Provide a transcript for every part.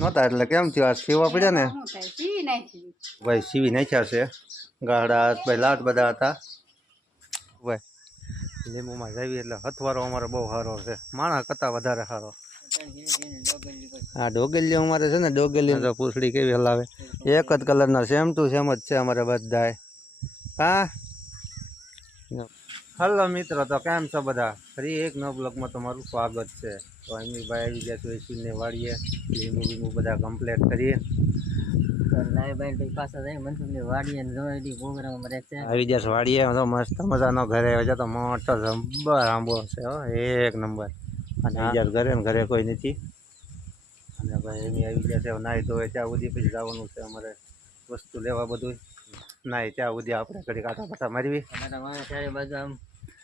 નહોતા એટલે કેમ થયું આ સીવા પડ્યા ને ભાઈ સીવી નાખ્યા છે ગાડા ભાઈ લાટ બધા હતા ભાઈ લીંબુમાં જાવી એટલે હથવારો અમારે બહુ સારો છે માણસ કરતાં વધારે સારો હા ડોગેલી અમારે છે ને ડોગેલી તો પૂંછડી કેવી હલાવે એક જ કલરના સેમ ટુ સેમ જ છે અમારે બધાય હા હલો મિત્રો તો કેમ છો બધા ફરી એક નવ બ્લોગમાં તમારું સ્વાગત છે તો અમીભાઈ આવી ગયા છો એસીને વાળીએ લીંબુ લીંબુ બધા કમ્પ્લીટ કરીએ આવી જશે વાડીએ તો મસ્ત મજાનો ઘરે આવે છે તો મોટો જબ્બર આંબો છે એક નંબર અને બીજા ઘરે ને ઘરે કોઈ નથી અને ભાઈ એમ આવી જશે નાહી ધોવે ત્યાં સુધી પછી જવાનું છે અમારે વસ્તુ લેવા બધું નાહી ત્યાં સુધી આપણે ઘડી કાંટા પાછા મારવી બાજુ આમ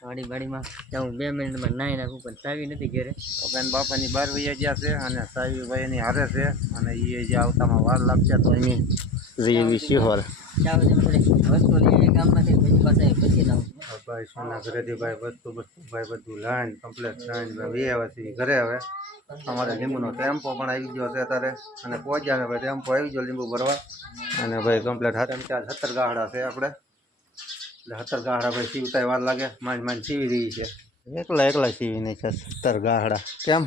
વાડી વાડીમાં જાઉં 2 મિનિટમાં નાહી નાખું પણ ચાવી નથી ઘેરે બેન બાપાની બહાર વૈયા ગયા છે અને ચાવી ભાઈ એની હારે છે અને એ જે આવતામાં વાર લાગશે તો એની જેવી શિહોર વસ્તુ લઈ ગામમાંથી પછી પાછા પછી લાવું ભાઈ સોના ઘરેથી ભાઈ વસ્તુ ભાઈ બધું લાઈન કમ્પ્લીટ લાઈન આવ્યા છે ઘરે હવે અમારે લીંબુનો ટેમ્પો પણ આવી ગયો છે અત્યારે અને પહોંચ્યા ને ભાઈ ટેમ્પો આવી ગયો લીંબુ ભરવા અને ભાઈ કમ્પ્લીટ હાથ 17 ગાહડા છે આપણે એટલે 17 ગાહડા ભાઈ સીવતા વાર લાગે માંડ સીવી રહી છે એકલા સીવી નહીં છે 17 ગાહડા કેમ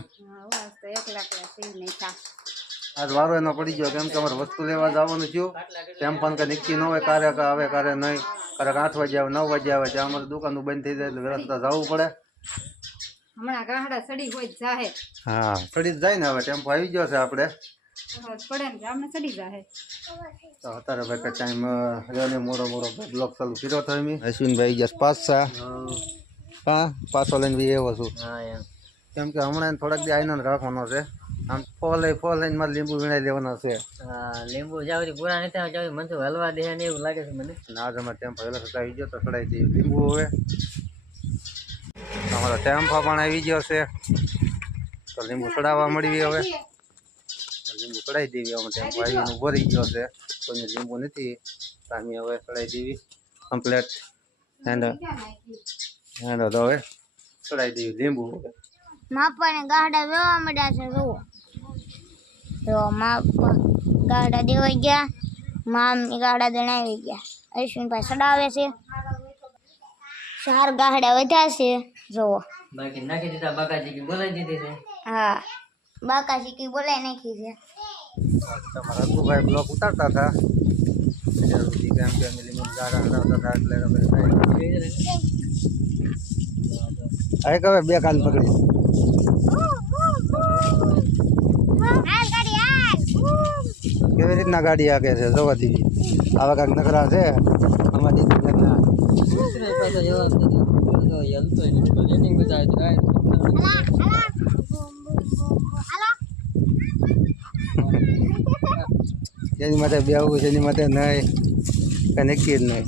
આજ વારો એનો પડી ગયો કેમ કે અમારે વસ્તુ લેવા જવાનું થયું તેમ પણ કે નક્કી ન હોય કારે આવે કારે નહીં કારે 8 વાગે આવે 9 વાગે આવે ત્યાં અમારે દુકાનનું બંધ થઈ જાય એટલે વ્યવસ્થા જવું પડે હમણાં ગાહડા સડી હોય જાહે હા સડી જ જાય ને હવે ટેમ્પો આવી ગયો છે આપણે પડે ને આમને સડી જાહે તો અત્યારે ભાઈ કે ટાઈમ રેને મોડો બ્લોક ચાલુ કર્યો તો એમ અશ્વિનભાઈ ગયા પાછા હા પાછો લઈને બી એવો છું કેમ કે હમણાં થોડાક દી આવીને રાખવાનો છે આમ ફોલ લઈને મારે લીંબુ વીણાઈ લેવાનો છે લીંબુ જાવરી પૂરા નથી જાવ મને તો હલવા દે ને એવું લાગે છે મને અને આજ અમારે ટેમ્પો હેલો થતા આવી ગયો તો ચડાઈ દઈએ લીંબુ હવે અમારો ટેમ્પો પણ આવી ગયો છે તો લીંબુ ચડાવવા મળવી હવે લીંબુ ચડાવી દેવી અમે ટેમ્પો આવીને ભરી ગયો છે કોઈને લીંબુ નથી સામે હવે ચડાવી દેવી કમ્પ્લેટ હેન્ડ તો હવે ચડાવી દેવી લીંબુ માપાને ગાડા વેવા મળ્યા છે જો માપ ગાડા દેવાઈ ગયા મામની ગાડા દણાવી ગયા અશ્વિનભાઈ સડાવે છે 4 ગાડા વધ્યા છે જો બાકી નાખી દીધા બાકાજી કી બોલાવી દીધી છે હા બાકાજી કી બોલાવી નાખી છે તમારા અબુભાઈ બ્લોક ઉતારતા હતા જરૂરી કેમ કે લીંબુ ગાડા હડાવતા હતા એટલે હવે કવે 2 કાન પકડી કેવી રીતના ગાડી આગે છે જોવા દીધી આવા કાંક નખરા છે અમારી ઘરના એની માટે બેવું છે એની માટે નહીં કઈ નક્કી જ નહીં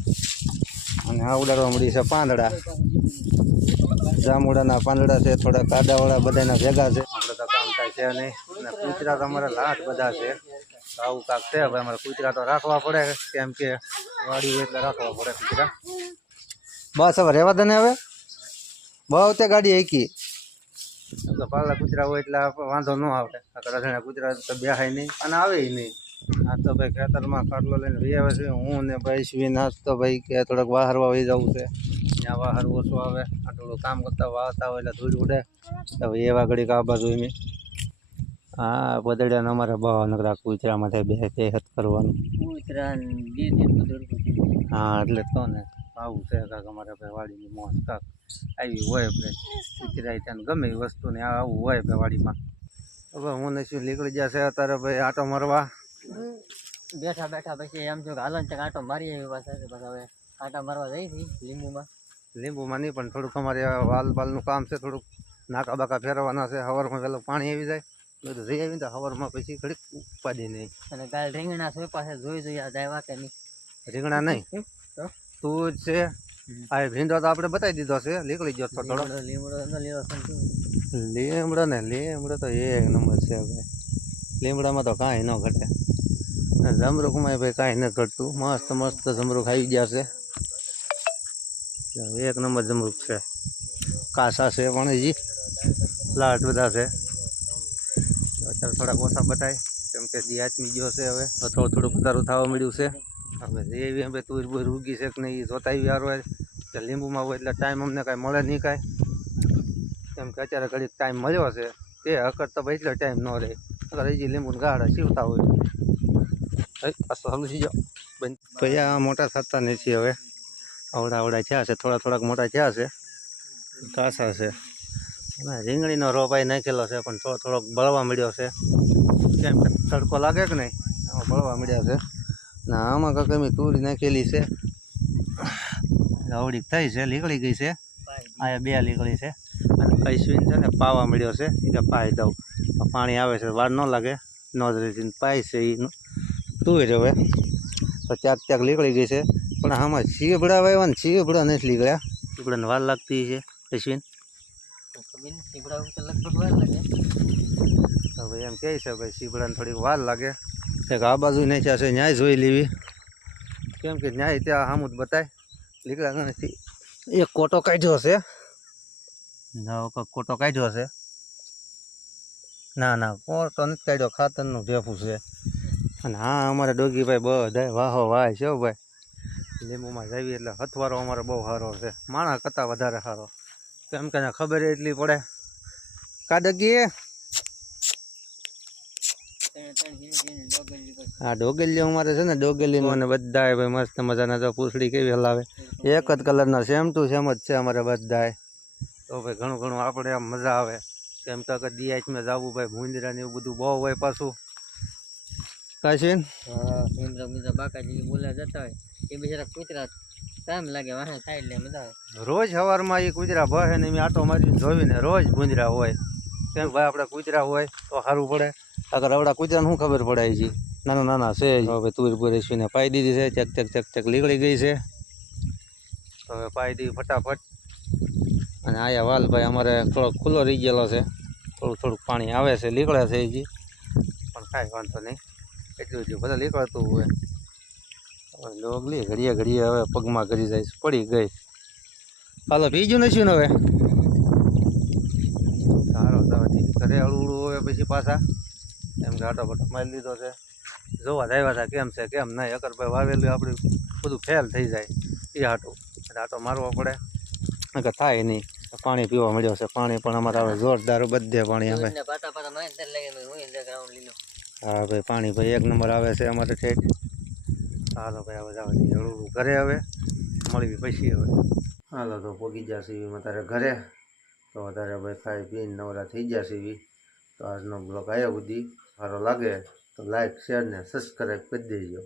અને આ ઉડાડવા મળી છે પાંદડા જામુડાના પાંદડા છે થોડા કાદાવાળા બધાના ભેગા છે આપણે તો કામ થાય છે નહીં અને કૂતરા તો અમારે લાટ બધા છે આવું કાંક છે ભાઈ અમારે કૂતરા તો રાખવા પડે કેમ કે વાડી હોય એટલે રાખવા પડે કૂતરા બસ હવે રહેવા દે ને હવે બહુ તે ગાડી એકી એટલે પાલા કૂતરા હોય એટલે વાંધો ન આવે રસણા કૂતરા તો બેહાય નહીં અને આવે નહીં આ તો ભાઈ ખેતરમાં ખાટલો લઈને વી આવે છે હું ને ભાઈ સ્વીન આજ તો ભાઈ કે થોડોક વાહરવા વહી જવું છે ત્યાં વાહર ઓછો આવે આ થોડું કામ કરતા વાવતા હોય એટલે ધૂળ ઉડે તો એવા ઘડીક આ બાજુ એમ હા બદડ્યાને અમારે બહુ નકરા કૂતરામાં થાય બે તે હત કરવાનું હા એટલે તો ને આવું છે કાંક અમારે ભાઈ વાડીની મોજ કાંક આવી હોય ભાઈ કૂતરા ત્યાં ગમે એ વસ્તુને આવું હોય ભાઈ વાડીમાં હવે હું ને શું નીકળી જશે અત્યારે ભાઈ આટો મારવા બેઠા પછી એમ જો હાલન ચક આટો મારી આવી પાછા હવે આટા મારવા જઈ હતી લીંબુમાં નહીં પણ થોડુંક અમારે વાલ બાલનું કામ છે થોડુંક નાકા બાકા ફેરવાના છે હવારમાં વહેલું પાણી આવી જાય તો જઈ આવીને તો હવારમાં પછી ઘડીક ઉપાડી નહીં અને કાલ રીંગણા છે પાસે જોઈ જાય કે નહીં રીંગણા નહીં તું જ છે આ ભીંડો તો આપણે બતાવી દીધો છે નીકળી ગયો થોડો લીમડો તો એક નંબર છે ભાઈ લીમડામાં તો કાંઈ ન ઘટે જમરૂખમાં ભાઈ કાંઈ ન ઘટતું મસ્ત જમરૂખ આવી ગયા છે એક નંબર જમરૂખ છે કાસા છે પણ હજી લાટ બધા છે. અત્યારે થોડાક ઓછા બતાય કેમ કે દી આચમી ગયો છે. હવે તો થોડું વધારું થવા મળ્યું છે. હવે એવી અમે તુર બુર ઉગી છે કે નહીં એ જોતા આવી યાર હોય કે લીંબુમાં હોય એટલે ટાઈમ અમને કાંઈ મળે નહીં કાંઈ. કેમ કે અત્યારે ઘડીક ટાઈમ મળ્યો છે તે હકર તો ભાઈ એટલો ટાઈમ ન રહે. અગર હજી લીંબુ ગાડા સીવતા હોય સમજી જાઓ. ભાઈ આ મોટા થતા નથી હવે, અવડા થયા છે, થોડાક મોટા થયા છે, કાસા છે. અને રીંગણીનો રોપાઈ નાખેલો છે પણ થોડોક બળવા મળ્યો છે. કેમ કે તડકો લાગે કે નહીં આમાં બળવા મળ્યા છે. ને આમાં કાંઈક અમે તુરી નાખેલી છે, અવડી થઈ છે, લીકળી ગઈ છે. આ 2 લીકળી છે. અને કઈસવીન છે ને પાવા મળ્યો છે, એ કે પાઈ દઉં પાણી આવે છે વાર ન લાગે. નોંધરીથી પાય છે એ તુર હવે તો ક્યાંક લીકળી ગઈ છે. પણ આમાં ચીબડા વાવ્યા ને ચીબડા નથી લીકળ્યા. ચીબડાને વાર લાગતી છે કઈસવીન. હવે એમ કહે છે ભાઈ ચીબડાને થોડીક વાર લાગે. એક આ બાજુ નાખ્યા છે ન્યાય જોઈ લેવી કેમ કે ન્યાય ત્યાં સામું જ બતાય લીકડા નથી. એક કોટો કાઢ્યો છે, કોટો કાઢ્યો છે. ના કોટો નથી કાઢ્યો, ખાતરનું ભેફું છે. અને હા અમારા ડોગીભાઈ બધા વાહો વાય છે ભાઈ. લીંબુમાં જાવી એટલે હથવારો અમારો બહુ સારો છે, માણસ કરતાં વધારે સારો. કેમ કે ખબર એટલી પડે કાદગી. હા ડોગેલી અમારે છે ને ડોગેલી અને બધા ભાઈ મસ્ત મજાના તો પૂંછડી કેવી હલાવે. એક જ કલરના સેમ ટુ સેમ જ છે અમારે બધાય. તો ભાઈ ઘણું આપણે આમ મજા આવે. કેમ કે દિયાચમાં જવું ભાઈ ભૂંદરા ને એવું બધું બહુ હોય પાછું. કાશીન બાકાજી બોલા જતા હોય એ બિચારા કૂતરા ટાઈમ લાગે વાહે થાય એટલે મજા આવે. રોજ સવારમાં એ કૂતરા બહે ને મેં આટો મારીને જોઈને રોજ ભૂંદરા હોય. કેમ ભાઈ આપણે કૂતરા હોય તો સારું પડે. અગર આવડા કૂતરાને શું ખબર પડે છે નાના છે. હવે તુર પૂર ને પાઈ દીધી છે, ચક લીકળી ગઈ છે. તો હવે પાઈ દીધી ફટાફટ. અને આયા વાલ ભાઈ અમારે થોડોક ખુલ્લો રહી ગયેલો છે, થોડુંક પાણી આવે છે, લીકળે છે હજી પણ કાંઈ વાંધો નહીં. એટલું બધા લીકળતું હોય. ડોગલી ઘડીએ હવે પગમાં કરી જાય પડી ગઈ. હાલો બીજું નથી ને હવે સારો ઘરે હળવું હોય પછી પાછા એમ કે આટો બટો મારી લીધો છે. જોવા જ આવ્યા હતા કેમ છે કેમ નહીં. અકરભાઈ વાવેલું આપણે બધું ફેલ થઈ જાય એ આટો આટો મારવો પડે કે થાય નહીં. પાણી પીવા મળ્યો છે, પાણી પણ અમારે આવે જોરદાર બધે પાણી આવે. હા ભાઈ પાણી ભાઈ 1 નંબર આવે છે અમારે ઠેઠ. હાલો ભાઈ હવે જવા દઈએ હળવું ઘરે. હવે મળવી પછી હવે હાલો તો પોગી જશે અત્યારે ઘરે. તો વધારે ભાઈ ખાઈ પીને નવરા થઈ જશે. તો આજનો બ્લોગ આવ્યા સુધી સારો લાગે તો લાઈક શેર ને સબસ્ક્રાઈબ કરી દેજો.